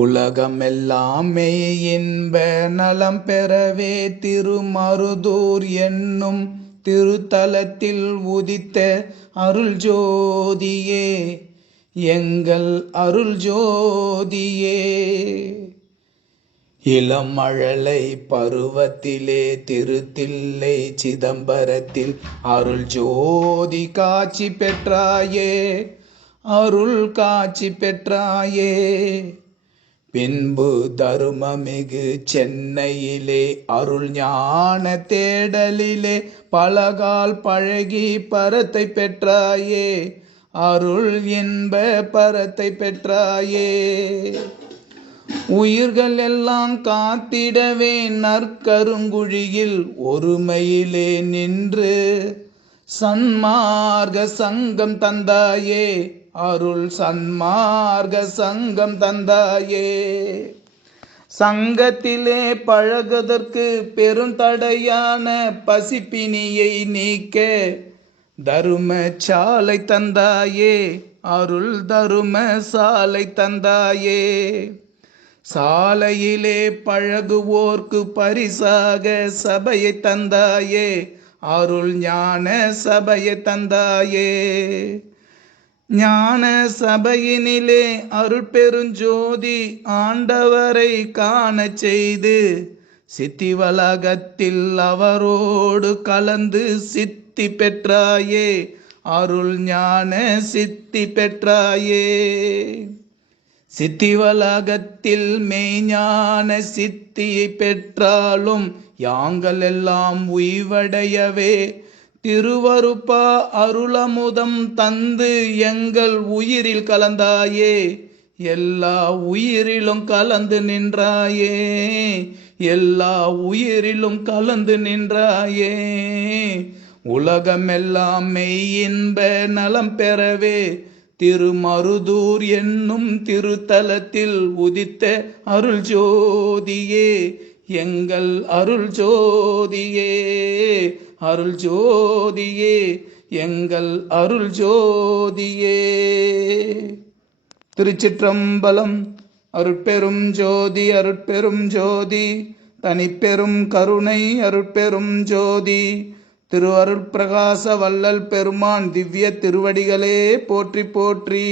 உலகமெல்லாம் மெய் இன்ப நலம் பெறவே திருமருதூர் என்னும் திருத்தலத்தில் உதித்த அருள் ஜோதியே எங்கள் அருள் ஜோதியே இளமழலை பருவத்திலே திருத்தில்லை சிதம்பரத்தில் அருள் ஜோதி காட்சி பெற்றாயே அருள் காட்சி பெற்றாயே. பின்பு தருமமிகு சென்னையிலே அருள் ஞான தேடலிலே பலகால் பழகி பரத்தை பெற்றாயே. அருள் இன்ப பரத்தை பெற்றாயே. உயிர்கள் எல்லாம் காத்திடவே நற்கருங்குழியில் ஒருமையிலே நின்று சன்மார்க்க சங்கம் தந்தாயே. அருள் சன்மார்க சங்கம் தந்தாயே. சங்கத்திலே பழகுதற்கு பெருந்தடையான பசிப்பினியை நீக்க தரும சாலை தந்தாயே. அருள் தரும சாலை தந்தாயே. சாலையிலே பழகுவோர்க்கு பரிசாக சபையை தந்தாயே. அருள் ஞான சபையை தந்தாயே. ஞான சபையினிலே அருட்பெருஞ்சோதி ஆண்டவரை காண செய்து சித்திவலகத்தில் அவரோடு கலந்து சித்தி பெற்றாயே. அருள் ஞான சித்தி பெற்றாயே. சித்திவலகத்தில் மெய்ஞான சித்தியை பெற்றாலும் யாங்கள் எல்லாம் உய்வடையவே. திருவருப்பா அருளமுதம் தந்து எங்கள் உயிரில் கலந்தாயே. எல்லா உயிரிலும் கலந்து நின்றாயே. எல்லா உயிரிலும் கலந்து நின்றாயே. உலகமெல்லாம் மெய்யின்ப நலம் பெறவே. திருமருதூர் என்னும் திருத்தலத்தில் உதித்த அருள் ஜோதியே எங்கள் அருள் ஜோதியே அருள் ஜோதியே எங்கள் அருள் ஜோதியே. திருச்சிற்றம்பலம் அருட்பெரும் ஜோதி அருட்பெரும் ஜோதி தனிப்பெரும் கருணை அருட்பெரும் ஜோதி. திரு அருட்பிரகாச வள்ளல் பெருமான் திவ்ய திருவடிகளே போற்றி போற்றி.